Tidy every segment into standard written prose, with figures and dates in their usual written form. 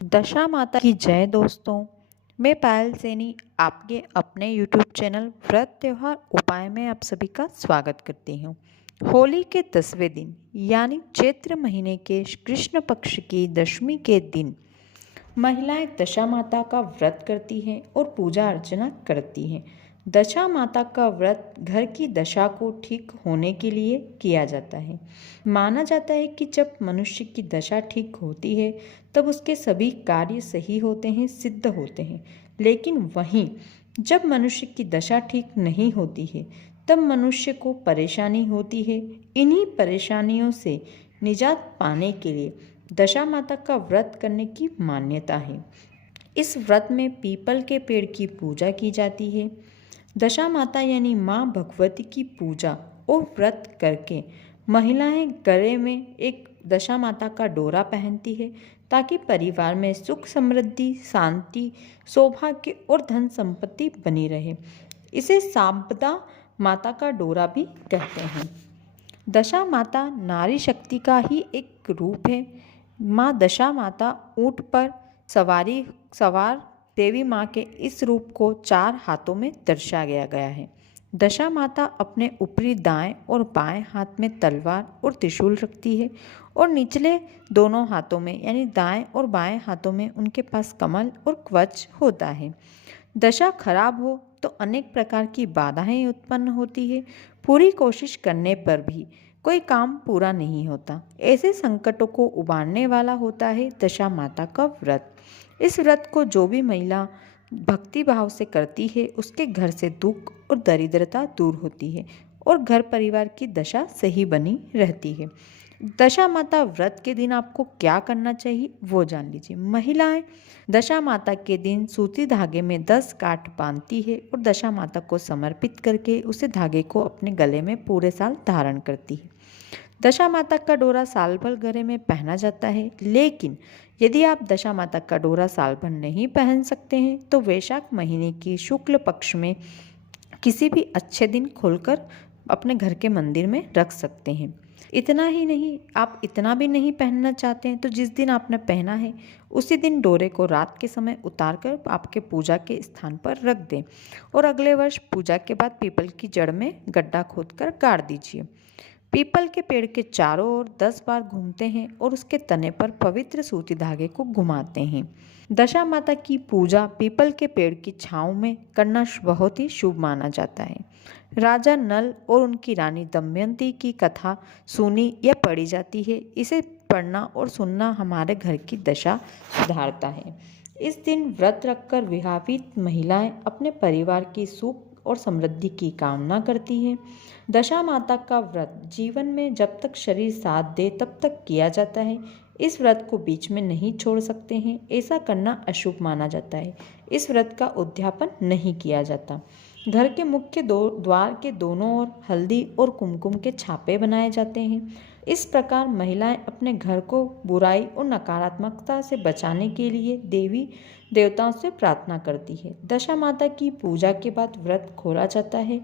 दशा माता की जय दोस्तों। मैं पायल सैनी आपके अपने YouTube चैनल व्रत त्योहार उपाय में आप सभी का स्वागत करती हूँ। होली के 10वें दिन यानी चैत्र महीने के कृष्ण पक्ष की दशमी के दिन महिलाएं दशा माता का व्रत करती हैं और पूजा अर्चना करती हैं। दशा माता का व्रत घर की दशा को ठीक होने के लिए किया जाता है। माना जाता है कि जब मनुष्य की दशा ठीक होती है तब उसके सभी कार्य सही होते हैं, सिद्ध होते हैं। लेकिन वहीं जब मनुष्य की दशा ठीक नहीं होती है तब मनुष्य को परेशानी होती है। इन्हीं परेशानियों से निजात पाने के लिए दशा माता का व्रत करने की मान्यता है। इस व्रत में पीपल के पेड़ की पूजा की जाती है। दशा माता यानी माँ भगवती की पूजा और व्रत करके महिलाएं गले में एक दशा माता का डोरा पहनती है ताकि परिवार में सुख समृद्धि, शांति, सौभाग्य और धन संपत्ति बनी रहे। इसे सांपदा माता का डोरा भी कहते हैं। दशा माता नारी शक्ति का ही एक रूप है। माँ दशा माता ऊंट पर सवार देवी माँ के इस रूप को 4 हाथों में दर्शाया गया है। दशा माता अपने ऊपरी दाएं और बाएं हाथ में तलवार और त्रिशूल रखती है और निचले दोनों हाथों में यानी दाएं और बाएं हाथों में उनके पास कमल और कवच होता है। दशा खराब हो तो अनेक प्रकार की बाधाएं उत्पन्न होती है। पूरी कोशिश करने पर भी कोई काम पूरा नहीं होता। ऐसे संकटों को उबारने वाला होता है दशा माता का व्रत। इस व्रत को जो भी महिला भक्ति भाव से करती है उसके घर से दुख और दरिद्रता दूर होती है और घर परिवार की दशा सही बनी रहती है। दशा माता व्रत के दिन आपको क्या करना चाहिए वो जान लीजिए। महिलाएं दशा माता के दिन सूती धागे में 10 गांठ बांधती है और दशा माता को समर्पित करके उसे धागे को अपने गले में पूरे साल धारण करती है। दशा माता का डोरा साल भर गले में पहना जाता है, लेकिन यदि आप दशा माता का डोरा साल भर नहीं पहन सकते हैं तो वैशाख महीने की शुक्ल पक्ष में किसी भी अच्छे दिन खोलकर अपने घर के मंदिर में रख सकते हैं। इतना ही नहीं, आप इतना भी नहीं पहनना चाहते हैं तो जिस दिन आपने पहना है उसी दिन डोरे को रात के समय उतारकर आपके पूजा के स्थान पर रख दें और अगले वर्ष पूजा के बाद पीपल की जड़ में गड्ढा खोदकर गाड़ दीजिए। पीपल के पेड़ के चारों ओर 10 बार घूमते हैं और उसके तने पर पवित्र सूती धागे को घुमाते हैं। दशा माता की पूजा पीपल के पेड़ की छांव में करना बहुत ही शुभ माना जाता है। राजा नल और उनकी रानी दमयंती की कथा सुनी या पढ़ी जाती है। इसे पढ़ना और सुनना हमारे घर की दशा सुधारता है। इस दिन व्रत रखकर विवाहित महिलाएं अपने परिवार की सुख और समृद्धि की कामना करती हैं। दशा माता का व्रत जीवन में जब तक शरीर साथ दे तब तक किया जाता है। इस व्रत को बीच में नहीं छोड़ सकते हैं, ऐसा करना अशुभ माना जाता है। इस व्रत का उद्यापन नहीं किया जाता। घर के मुख्य द्वार के दोनों ओर हल्दी और कुमकुम के छापे बनाए जाते हैं। इस प्रकार महिलाएं अपने घर को बुराई और नकारात्मकता से बचाने के लिए देवी देवताओं से प्रार्थना करती है। दशा माता की पूजा के बाद व्रत खोला जाता है।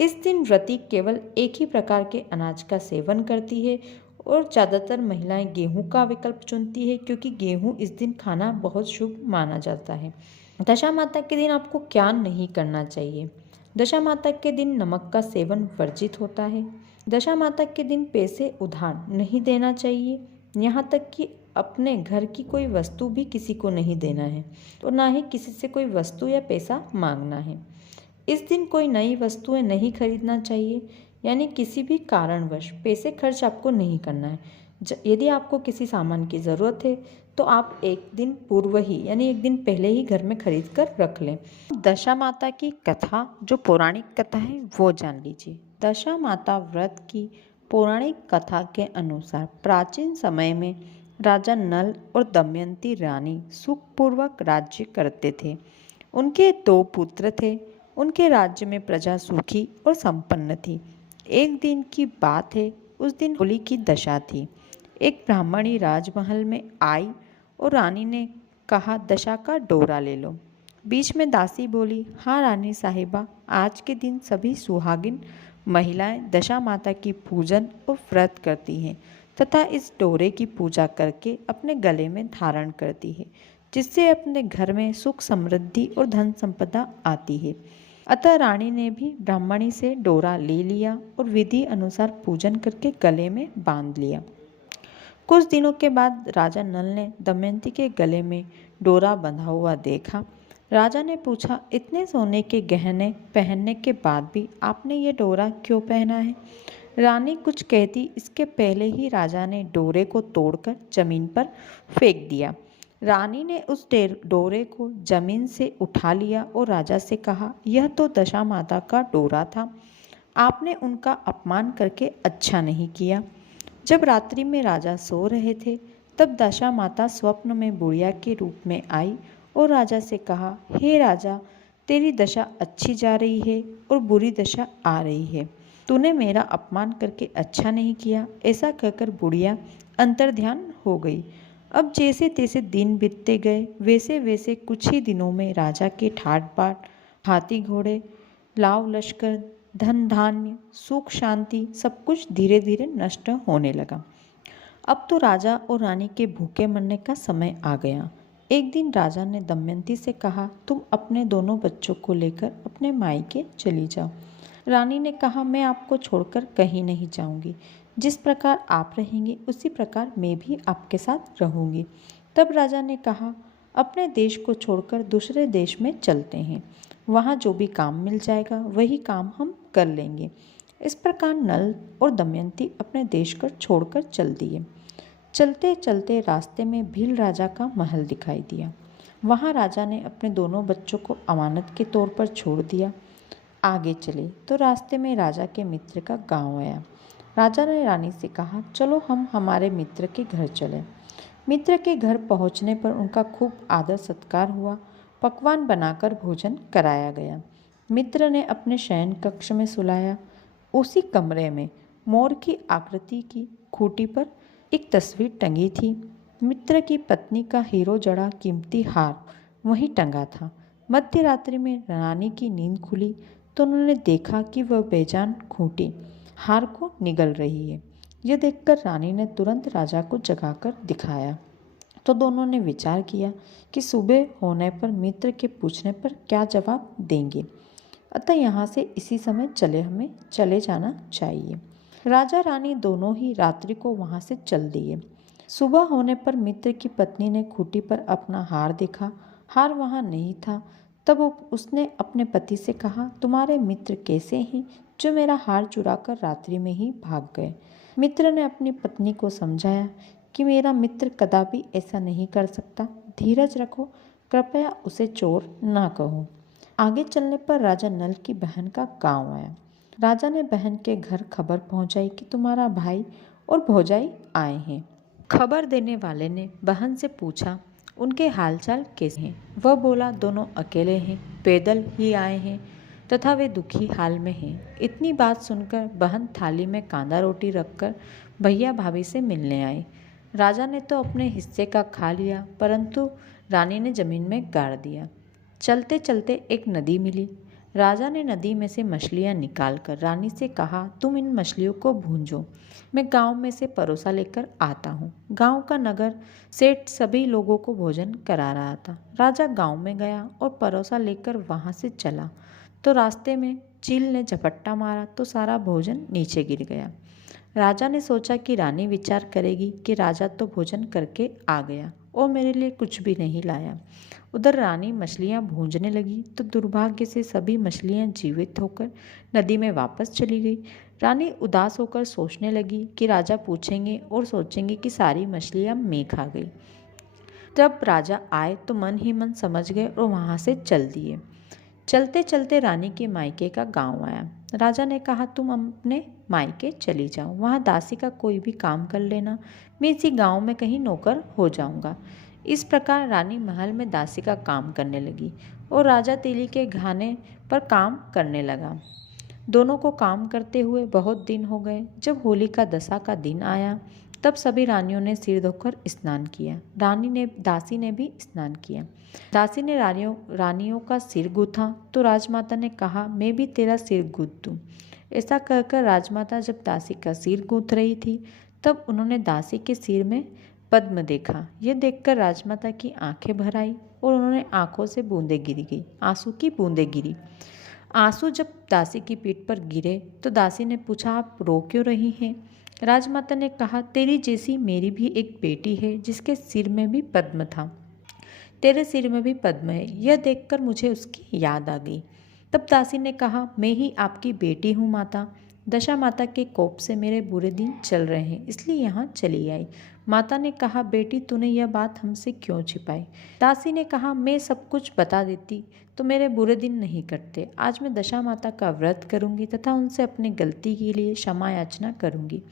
इस दिन व्रती केवल एक ही प्रकार के अनाज का सेवन करती है और ज़्यादातर महिलाएं गेहूं का विकल्प चुनती है क्योंकि गेहूं इस दिन खाना बहुत शुभ माना जाता है। दशा माता के दिन आपको क्या नहीं करना चाहिए। दशा माता के दिन नमक का सेवन वर्जित होता है। दशा माता के दिन पैसे उधार नहीं देना चाहिए। यहाँ तक कि अपने घर की कोई वस्तु भी किसी को नहीं देना है और ना ही किसी से कोई वस्तु या पैसा मांगना है। इस दिन कोई नई वस्तुएं नहीं खरीदना चाहिए, यानी किसी भी कारणवश पैसे खर्च आपको नहीं करना है। यदि आपको किसी सामान की ज़रूरत है तो आप एक दिन पूर्व ही यानी एक दिन पहले ही घर में खरीद कर रख लें। दशा माता की कथा जो पौराणिक कथा है वो जान लीजिए। दशा माता व्रत की पौराणिक कथा के अनुसार प्राचीन समय में राजा नल और दमयंती रानी सुखपूर्वक राज्य करते थे। उनके 2 पुत्र थे। उनके राज्य में प्रजा सुखी और संपन्न थी। एक दिन की बात है, उस दिन होली की दशा थी। एक ब्राह्मणी राजमहल में आई और रानी ने कहा दशा का डोरा ले लो। बीच में दासी बोली, हाँ रानी साहिबा, आज के दिन सभी सुहागिन महिलाएं दशा माता की पूजन और व्रत करती हैं तथा इस डोरे की पूजा करके अपने गले में धारण करती है। जिससे अपने घर में सुख समृद्धि और धन संपदा आती है। अतः रानी ने भी ब्राह्मणी से डोरा ले लिया और विधि अनुसार पूजन करके गले में बांध लिया। कुछ दिनों के बाद राजा नल ने दमयंती के गले में डोरा बंधा हुआ देखा। राजा ने पूछा, इतने सोने के गहने पहनने के बाद भी आपने ये डोरा क्यों पहना है? रानी कुछ कहती इसके पहले ही राजा ने डोरे को तोड़कर जमीन पर फेंक दिया। रानी ने उस डोरे को जमीन से उठा लिया और राजा से कहा, यह तो दशा माता का डोरा था, आपने उनका अपमान करके अच्छा नहीं किया। जब रात्रि में राजा सो रहे थे तब दशा माता स्वप्न में बुढ़िया के रूप में आई और राजा से कहा, हे राजा, तेरी दशा अच्छी जा रही है और बुरी दशा आ रही है, तूने मेरा अपमान करके अच्छा नहीं किया। ऐसा कहकर बुढ़िया अंतर्ध्यान हो गई। अब जैसे तैसे दिन बीतते गए, वैसे वैसे कुछ ही दिनों में राजा के ठाट बाट, हाथी घोड़े, लाव लश्कर, धन धान्य, सुख शांति सब कुछ धीरे धीरे नष्ट होने लगा। अब तो राजा और रानी के भूखे मरने का समय आ गया। एक दिन राजा ने दमयंती से कहा, तुम अपने दोनों बच्चों को लेकर अपने मायके चली जाओ। रानी ने कहा, मैं आपको छोड़कर कहीं नहीं जाऊंगी, जिस प्रकार आप रहेंगी उसी प्रकार मैं भी आपके साथ रहूंगी। तब राजा ने कहा, अपने देश को छोड़कर दूसरे देश में चलते हैं, वहाँ जो भी काम मिल जाएगा वही काम हम कर लेंगे। इस प्रकार नल और दमयंती अपने देश को छोड़कर चल दिए। चलते चलते रास्ते में भील राजा का महल दिखाई दिया। वहाँ राजा ने अपने दोनों बच्चों को अमानत के तौर पर छोड़ दिया। आगे चले तो रास्ते में राजा के मित्र का गांव आया। राजा ने रानी से कहा, चलो हम हमारे मित्र के घर चलें। मित्र के घर पहुँचने पर उनका खूब आदर सत्कार हुआ, पकवान बनाकर भोजन कराया गया। मित्र ने अपने शयन कक्ष में सुलाया। उसी कमरे में मोर की आकृति की खूंटी पर एक तस्वीर टंगी थी। मित्र की पत्नी का हीरो जड़ा कीमती हार वहीं टंगा था। मध्य रात्रि में रानी की नींद खुली तो उन्होंने देखा कि वह बेजान खूंटी हार को निगल रही है। यह देखकर रानी ने तुरंत राजा को जगाकर दिखाया तो दोनों ने विचार किया कि सुबह होने पर मित्र के पूछने पर क्या जवाब देंगे, अतः यहाँ से इसी समय हमें चले जाना चाहिए। राजा रानी दोनों ही रात्रि को वहाँ से चल दिए। सुबह होने पर मित्र की पत्नी ने खूंटी पर अपना हार देखा। हार वहाँ नहीं था। तब उसने अपने पति से कहा, तुम्हारे मित्र कैसे हैं जो मेरा हार चुराकर रात्रि में ही भाग गए? मित्र ने अपनी पत्नी को समझाया कि मेरा मित्र कदापि ऐसा नहीं कर सकता, धीरज रखो, कृपया उसे चोर ना कहो। आगे चलने पर राजा नल की बहन का गांव आया। राजा ने बहन के घर खबर पहुंचाई कि तुम्हारा भाई और भौजाई आए हैं। खबर देने वाले ने बहन से पूछा, उनके हालचाल कैसे हैं? वह बोला, दोनों अकेले हैं, पैदल ही आए हैं तथा वे दुखी हाल में हैं। इतनी बात सुनकर बहन थाली में कांदा रोटी रखकर भैया भाभी से मिलने आई। राजा ने तो अपने हिस्से का खा लिया, परंतु रानी ने जमीन में गाड़ दिया। चलते चलते एक नदी मिली। राजा ने नदी में से मछलियाँ निकालकर रानी से कहा, तुम इन मछलियों को भूंजो, मैं गांव में से परोसा लेकर आता हूँ। गांव का नगर सेठ सभी लोगों को भोजन करा रहा था। राजा गांव में गया और परोसा लेकर वहाँ से चला तो रास्ते में चील ने झपट्टा मारा तो सारा भोजन नीचे गिर गया। राजा ने सोचा कि रानी विचार करेगी कि राजा तो भोजन करके आ गया और मेरे लिए कुछ भी नहीं लाया। उधर रानी मछलियाँ भूंजने लगी तो दुर्भाग्य से सभी मछलियाँ जीवित होकर नदी में वापस चली गई। रानी उदास होकर सोचने लगी कि राजा पूछेंगे और सोचेंगे कि सारी मछलियाँ मैं खा गई। जब राजा आए तो मन ही मन समझ गए और वहाँ से चल दिए। चलते चलते रानी के मायके का गांव आया। राजा ने कहा, तुम अपने मायके चली जाओ, वहाँ दासी का कोई भी काम कर लेना, मैं इसी गांव में कहीं नौकर हो जाऊंगा। इस प्रकार रानी महल में दासी का काम करने लगी और राजा तेली के घाने पर काम करने लगा। दोनों को काम करते हुए बहुत दिन हो गए। जब होलिका दशा का दिन आया तब सभी रानियों ने सिर धोकर स्नान किया। दासी ने भी स्नान किया। दासी ने रानियों का सिर गूथा तो राजमाता ने कहा, मैं भी तेरा सिर गूंथ दूं। ऐसा कहकर राजमाता जब दासी का सिर गूंथ रही थी तब उन्होंने दासी के सिर में पद्म देखा। यह देखकर राजमाता की आंखें भर आई और उन्होंने आंखों से बूंदें गिरी गई, आंसू की बूंदें गिरी। आंसू जब दासी की पीठ पर गिरे तो दासी ने पूछा, आप रो क्यों रही हैं? राजमाता ने कहा, तेरी जैसी मेरी भी एक बेटी है जिसके सिर में भी पद्म था। तेरे सिर में भी पद्म है। यह देखकर मुझे उसकी याद आ गई। तब दासी ने कहा, मैं ही आपकी बेटी हूँ माता। दशा माता के कोप से मेरे बुरे दिन चल रहे हैं, इसलिए यहाँ चली आई। माता ने कहा, बेटी तूने यह बात हमसे क्यों छिपाई? दासी ने कहा, मैं सब कुछ बता देती तो मेरे बुरे दिन नहीं कटते। आज मैं दशा माता का व्रत करूंगी तथा उनसे अपनी गलती के लिए क्षमा याचना करूंगी।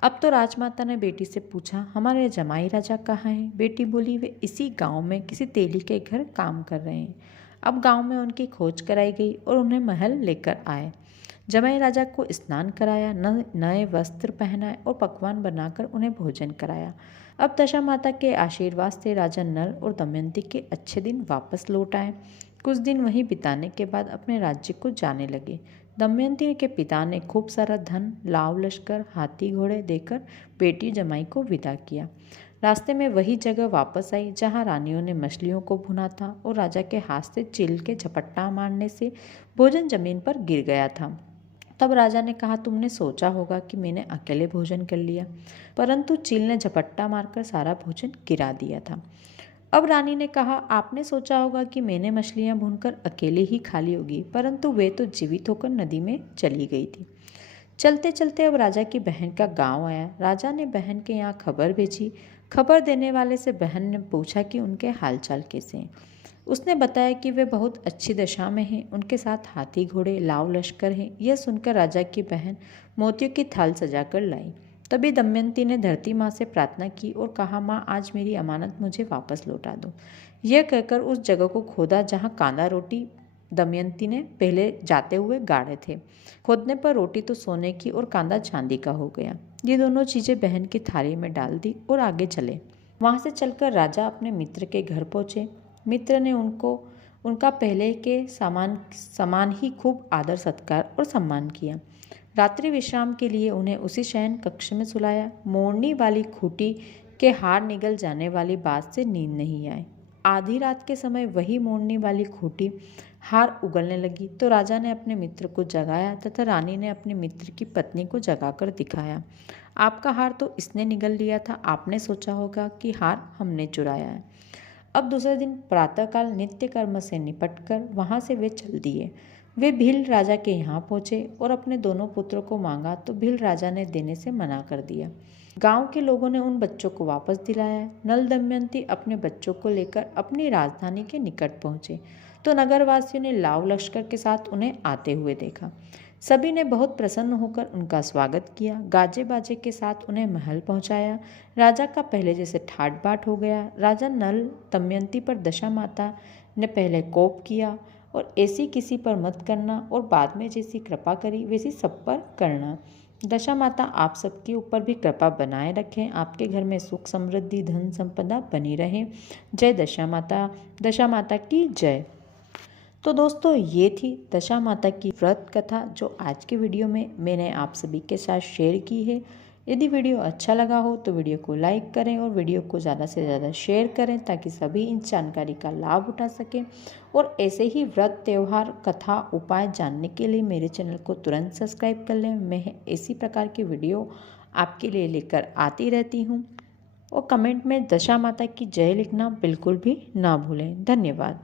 अब तो राजमाता ने बेटी से पूछा, हमारे जमाई राजा कहाँ हैं? बेटी बोली, वे इसी गांव में किसी तेली के घर काम कर रहे हैं। अब गांव में उनकी खोज कराई गई और उन्हें महल लेकर आए। जमाई राजा को स्नान कराया, नए वस्त्र पहनाए और पकवान बनाकर उन्हें भोजन कराया। अब दशा माता के आशीर्वाद से राजा नल और दमयंती के अच्छे दिन वापस लौट आए। कुछ दिन वहीं बिताने के बाद अपने राज्य को जाने लगे। दमयंती के पिता ने खूब सारा धन, लाव लश्कर, हाथी घोड़े देकर बेटी जमाई को विदा किया। रास्ते में वही जगह वापस आई जहाँ रानियों ने मछलियों को भुना था और राजा के हाथ से चिल के झपट्टा मारने से भोजन जमीन पर गिर गया था। तब राजा ने कहा, तुमने सोचा होगा कि मैंने अकेले भोजन कर लिया, परंतु चील ने झपट्टा मारकर सारा भोजन गिरा दिया था। अब रानी ने कहा, आपने सोचा होगा कि मैंने मछलियां भूनकर अकेले ही खा ली होगी, परंतु वे तो जीवित होकर नदी में चली गई थी। चलते चलते अब राजा की बहन का गांव आया। राजा ने बहन के यहाँ खबर भेजी। खबर देने वाले से बहन ने पूछा कि उनके हालचाल कैसे हैं। उसने बताया कि वे बहुत अच्छी दशा में हैं, उनके साथ हाथी घोड़े लाव लश्कर हैं। यह सुनकर राजा की बहन मोतियों की थाल सजाकर लाई। तभी दमयंती ने धरती माँ से प्रार्थना की और कहा, माँ आज मेरी अमानत मुझे वापस लौटा दो। यह कहकर उस जगह को खोदा जहाँ कांदा रोटी दमयंती ने पहले जाते हुए गाड़े थे। खोदने पर रोटी तो सोने की और कांदा चांदी का हो गया। ये दोनों चीज़ें बहन की थाली में डाल दी और आगे चले। वहाँ से चलकर राजा अपने मित्र के घर पहुँचे। मित्र ने उनका पहले के समान ही खूब आदर सत्कार और सम्मान किया। रात्रि विश्राम के लिए उन्हें उसी शयन कक्ष में सुलाया। मोड़नी वाली खूंटी के हार निगल जाने वाली बात से नींद नहीं आई। आधी रात के समय वही मोड़नी वाली खूंटी हार उगलने लगी तो राजा ने अपने मित्र को जगाया तथा रानी ने अपने मित्र की पत्नी को जगाकर दिखाया। आपका हार तो इसने निगल लिया था, आपने सोचा होगा कि हार हमने चुराया है। अब दूसरे दिन प्रातःकाल नित्य कर्म से निपटकर वहाँ से वे चल दिए। वे भील राजा के यहाँ पहुँचे और अपने दोनों पुत्रों को मांगा तो भील राजा ने देने से मना कर दिया। गांव के लोगों ने उन बच्चों को वापस दिलाया। नल दमयंती अपने बच्चों को लेकर अपनी राजधानी के निकट पहुँचे तो नगरवासियों ने लाव लश्कर के साथ उन्हें आते हुए देखा। सभी ने बहुत प्रसन्न होकर उनका स्वागत किया। गाजे बाजे के साथ उन्हें महल पहुंचाया। राजा का पहले जैसे ठाट बाट हो गया। राजा नल दमयंती पर दशा माता ने पहले कोप किया और ऐसी किसी पर मत करना और बाद में जैसी कृपा करी वैसी सब पर करना। दशा माता आप सबके ऊपर भी कृपा बनाए रखें, आपके घर में सुख समृद्धि धन संपदा बनी रहे। जय दशा माता की जय। तो दोस्तों ये थी दशा माता की व्रत कथा जो आज के वीडियो में मैंने आप सभी के साथ शेयर की है। यदि वीडियो अच्छा लगा हो तो वीडियो को लाइक करें और वीडियो को ज़्यादा से ज़्यादा शेयर करें ताकि सभी इन जानकारी का लाभ उठा सकें। और ऐसे ही व्रत त्यौहार कथा उपाय जानने के लिए मेरे चैनल को तुरंत सब्सक्राइब कर लें। मैं इसी प्रकार की वीडियो आपके लिए लेकर आती रहती हूँ। और कमेंट में दशा माता की जय लिखना बिल्कुल भी ना भूलें। धन्यवाद।